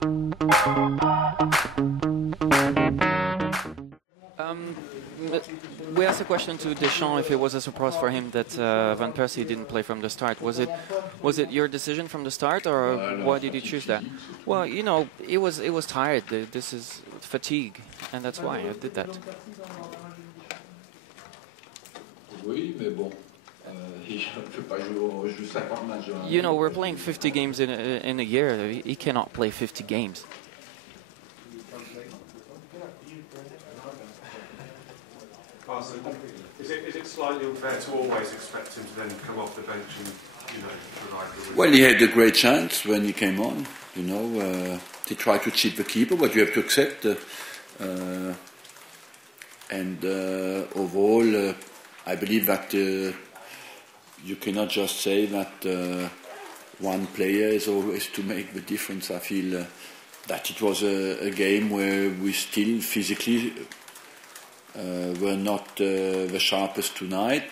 We asked a question to Deschamps if it was a surprise for him that Van Persie didn't play from the start. Was it your decision from the start, or why did you choose that? Well, you know, it was tired. This is fatigue, and that's why I did that. You know, we're playing 50 games in a year. He cannot play 50 games. Arsene, is it slightly unfair to always expect him to then come off the bench and, you know, provide the win? Well, he had a great chance when he came on. You know, he tried to cheat the keeper, but you have to accept. Overall, I believe that you cannot just say that one player is always to make the difference. I feel that it was a game where we still physically were not the sharpest tonight.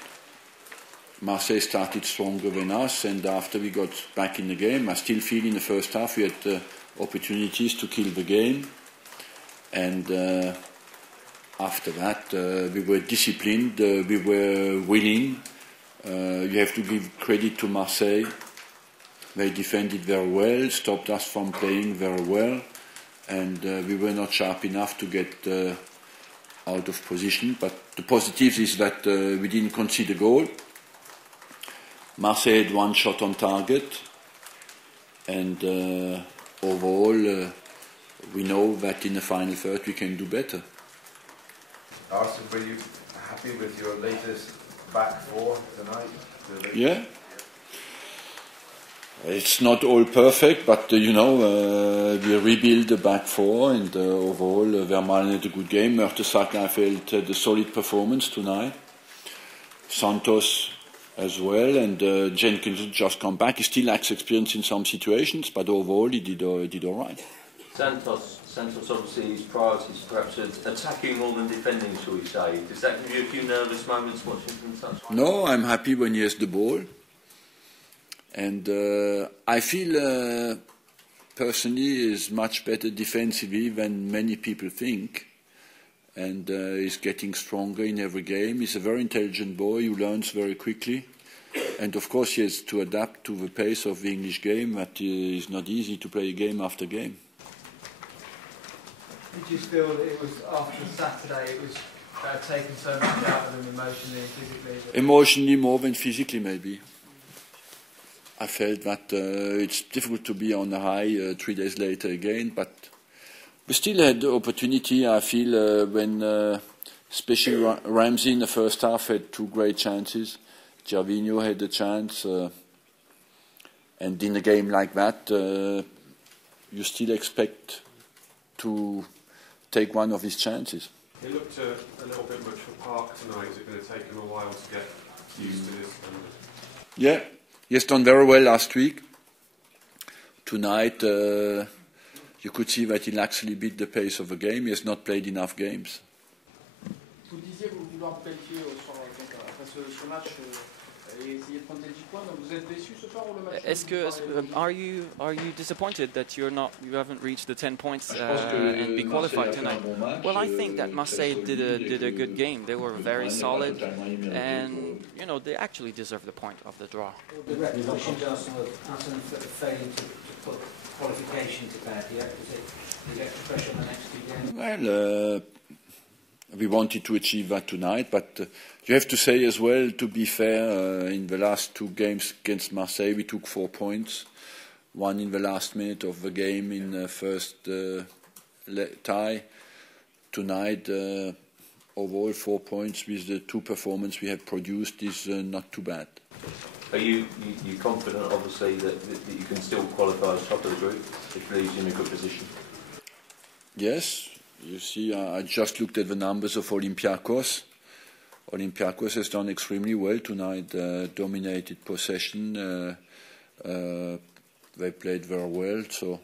Marseille started stronger than us, and after we got back in the game, I still feel in the first half we had opportunities to kill the game, and after that we were disciplined, we were winning. You have to give credit to Marseille. They defended very well, stopped us from playing very well, and we were not sharp enough to get out of position. But the positive is that we didn't concede a goal. Marseille had one shot on target, and overall we know that in the final third we can do better. Arsene, were you happy with your latest back four tonight? Yeah. It's not all perfect, but you know, we rebuild the back four, and overall Vermaelen had a good game. Mertesacker, I felt, had a solid performance tonight. Santos as well, and Jenkins just come back. He still lacks experience in some situations, but overall he did all right. Santos obviously his priorities perhaps attacking more than defending, shall we say. Does that give you a few nervous moments watching from such? No, I'm happy when he has the ball. And I feel personally is much better defensively than many people think, and he's getting stronger in every game. He's a very intelligent boy who learns very quickly, and of course he has to adapt to the pace of the English game. That is not easy to play game after game. Did you feel that it was after Saturday it was taken so much out of them emotionally and physically? Emotionally more than physically, maybe. I felt that it's difficult to be on a high 3 days later again, but we still had the opportunity. I feel when especially Ramsey in the first half had two great chances. Gervinho had a chance, and in a game like that you still expect to take one of his chances. He looked a little bit much for Park tonight. Is it going to take him a while to get used to this? Yeah. He has done very well last week. Tonight, you could see that he lacks a little bit the pace of the game. He has not played enough games. Vous disiez vouloir Pelletier après ce match et essayer de prendre des 10 points. Donc vous êtes déçu ce soir ou le match? Are you disappointed that you haven't reached the 10 points and be qualified tonight? Well, I think that Marseille did a good game. They were very solid, and you know they actually deserve the point of the draw. The reputation of Arsene failing to put qualification to bed, yeah? Does it extra pressure on the next two games? Well, we wanted to achieve that tonight, but you have to say as well, to be fair, in the last two games against Marseille we took 4 points. One in the last minute of the game in the first tie. Tonight, overall 4 points with the two performances we have produced is not too bad. Are you confident, obviously, that you can still qualify as top of the group if leaves you in a good position? Yes. You see, I just looked at the numbers of Olympiacos. Olympiacos has done extremely well tonight, dominated possession. They played very well, so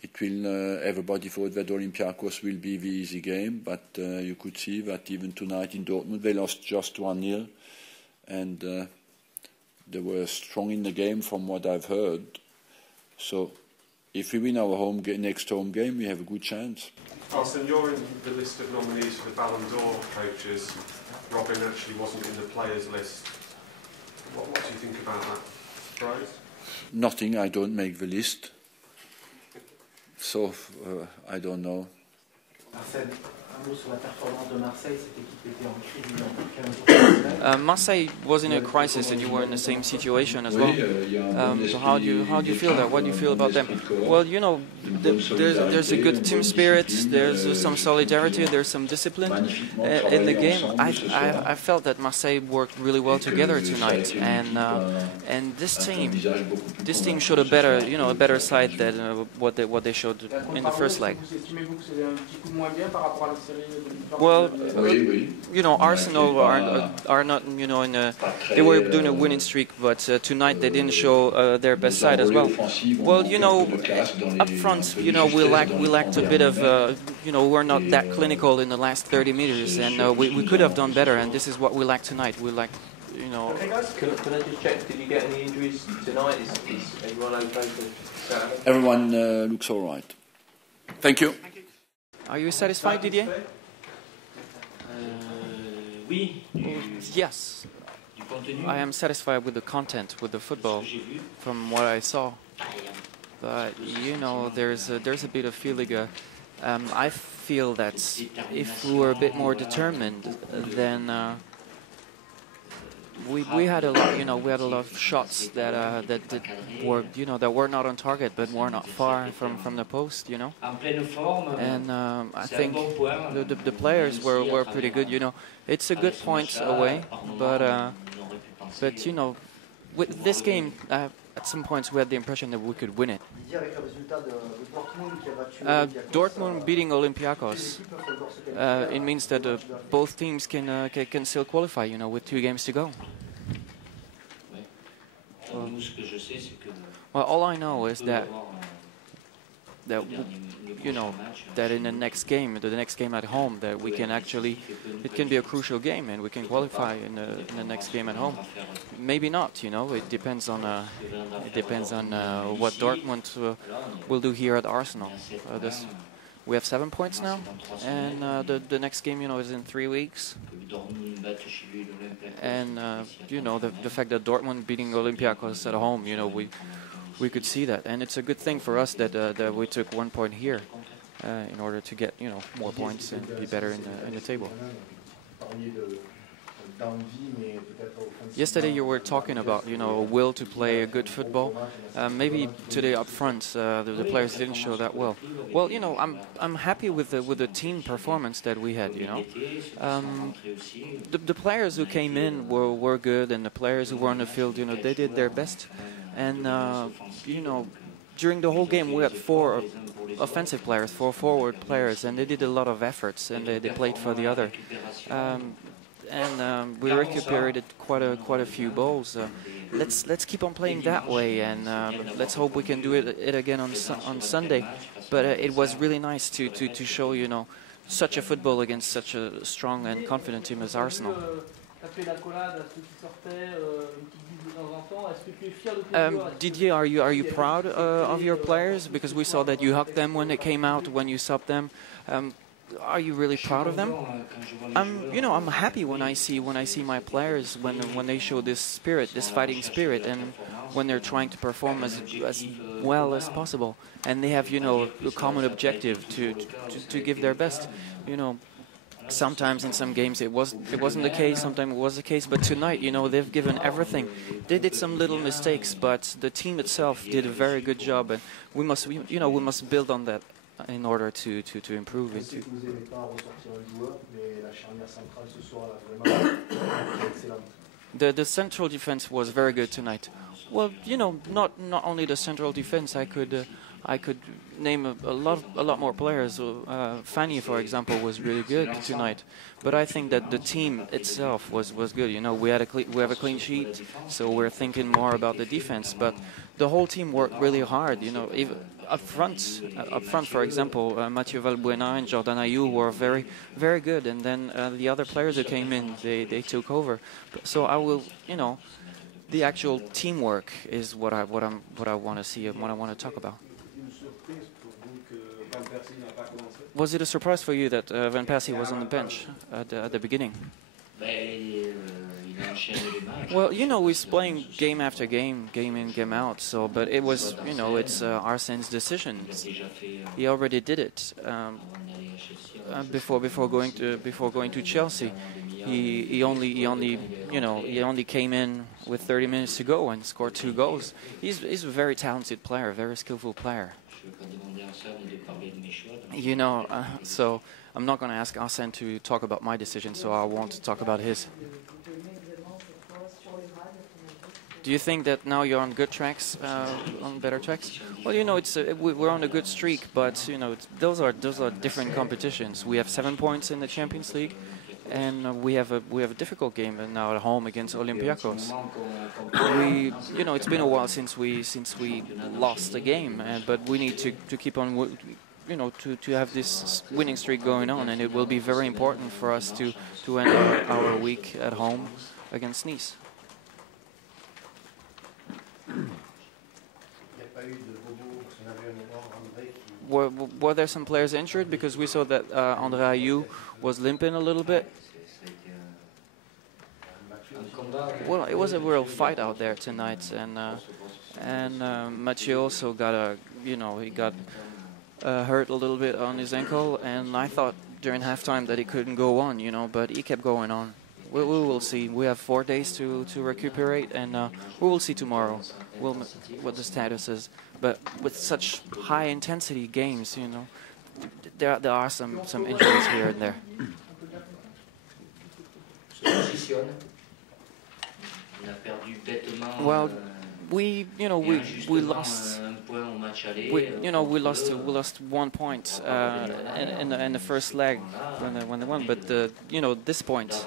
it will. Everybody thought that Olympiacos will be the easy game, but you could see that even tonight in Dortmund they lost just 1-0, and they were strong in the game from what I've heard. So if we win our next home game, we have a good chance. Arsene, you're in the list of nominees for the Ballon d'Or coaches. Robin actually wasn't in the players list. What do you think about that? Surprised? Nothing, I don't make the list. So, I don't know. Arsène, un mot sur la performance de Marseille, cette équipe était en crise, il y a Marseille was in a crisis, and you were in the same situation as well. So how do you feel that? What do you feel about them? Well, you know, there's a good team spirit. There's some solidarity. There's some discipline in the game. I felt that Marseille worked really well together tonight, and this team showed a better side than what they showed in the first leg. Well, you know, Arsenal are not, you know, they were doing a winning streak, but tonight they didn't show their best side as well. Well, you know, up front, you know, we lacked a bit of, you know, we're not that clinical in the last 30 meters, and we could have done better, and this is what we lacked tonight. We lacked, you know. Can I just check? Did you get any injuries tonight? Is everyone okay for Saturday? Everyone looks all right. Thank you. Are you satisfied, Didier? Oui. Yes. I am satisfied with the content, with the football, from what I saw. But you know, there's a bit of feeling. I feel that if we were a bit more determined, then we had a lot, you know, we had a lot of shots that were, you know, that were not on target, but were not far from the post, you know. And I think the players were pretty good, you know. It's a good point away, but you know, with this game, at some points we had the impression that we could win it. Dortmund beating Olympiacos, it means that both teams can still qualify, you know, with 2 games to go. Well, all I know is that you know, that in the next game at home, that we can actually, it can be a crucial game, and we can qualify in the next game at home. Maybe not, you know. It depends on what Dortmund will do here at Arsenal. We have 7 points now, and the next game, you know, is in 3 weeks. And you know, the fact that Dortmund beating Olympiacos at home, you know, we could see that, and it's a good thing for us that we took 1 point here in order to get, you know, more points and be better in the table. Yesterday you were talking about, you know, a will to play a good football. Maybe today up front the players didn't show that well. Well, you know, I'm happy with the team performance that we had. You know, the players who came in were good, and the players who were on the field, you know, they did their best. And you know, during the whole game we had 4 offensive players, 4 forward players, and they did a lot of efforts, and they played for the other. And we recuperated quite a few balls. Let's keep on playing that way, and let's hope we can do it again on Sunday. But it was really nice to show, you know, such a football against such a strong and confident team as Arsenal. Didier, are you proud of your players? Because we saw that you hugged them when they came out, when you subbed them. Are you really proud of them? You know, I'm happy when I see my players when they show this spirit, this fighting spirit, and when they're trying to perform as well as possible, and they have, you know, a common objective to give their best. You know, sometimes in some games it wasn't the case, sometimes it was the case, but tonight, you know, they've given everything. They did some little mistakes, but the team itself did a very good job, and we must build on that in order to improve it. The central defense was very good tonight. Well, you know, not only the central defense. I could name a lot more players. Fanny, for example, was really good tonight. But I think that the team itself was good. You know, we have a clean sheet, so we're thinking more about the defense. But the whole team worked really hard. You know, even up front, for example, Mathieu Valbuena and Jordan Ayew were very, very good. And then the other players who came in, they took over. So I will, you know, the actual teamwork is what I want to see and what I want to talk about. Was it a surprise for you that Van Persie was on the bench at the beginning? Well, you know, he's playing game after game, game in, game out. So, but it was, you know, it's Arsene's decision. He already did it before going to Chelsea. He only came in with 30 minutes to go and scored 2 goals. He's a very talented player, a very skillful player. You know, so I'm not going to ask Arsene to talk about my decision, so I won't talk about his. Do you think that now you're on good tracks, on better tracks? Well, you know, we're on a good streak, but you know, those are different competitions. We have 7 points in the Champions League, and we have a difficult game now at home against Olympiacos. You know, it's been a while since we lost the game, but we need to keep on. You know, to have this winning streak going on, and it will be very important for us to end our week at home against Nice. Were there some players injured? Because we saw that André Ayew was limping a little bit. Well, it was a real fight out there tonight, and Mathieu also got he got hurt a little bit on his ankle, and I thought during halftime that he couldn't go on, you know, but he kept going on. We will see. We have 4 days to recuperate, and we will see tomorrow what the status is. But with such high intensity games, you know, there are some injuries here and there. Well, we lost. We lost 1 point in the first leg when they won. But this point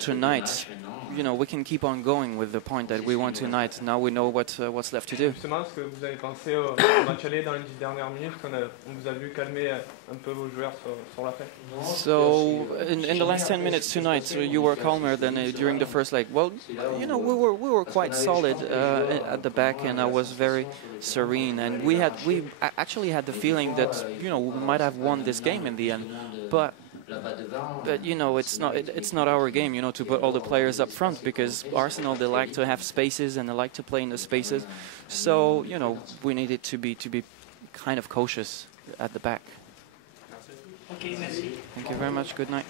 tonight, you know, we can keep on going with the point that we won tonight. Now we know what's left to do. Justement, est-ce que vous avez pensé au match aller dans les 10 dernières minutes qu'on vous a vu calmer un peu vos joueurs sur la fin? So in the last 10 minutes tonight, you were calmer than during the first leg. Well, you know, we were quite solid at the back, and I was very serene, and we actually had the feeling that, you know, we might have won this game in the end, but you know, it's not our game, you know, to put all the players up front, because Arsenal, they like to have spaces and they like to play in the spaces, so you know, we needed to be kind of cautious at the back. Okay, merci. Thank you very much. Good night.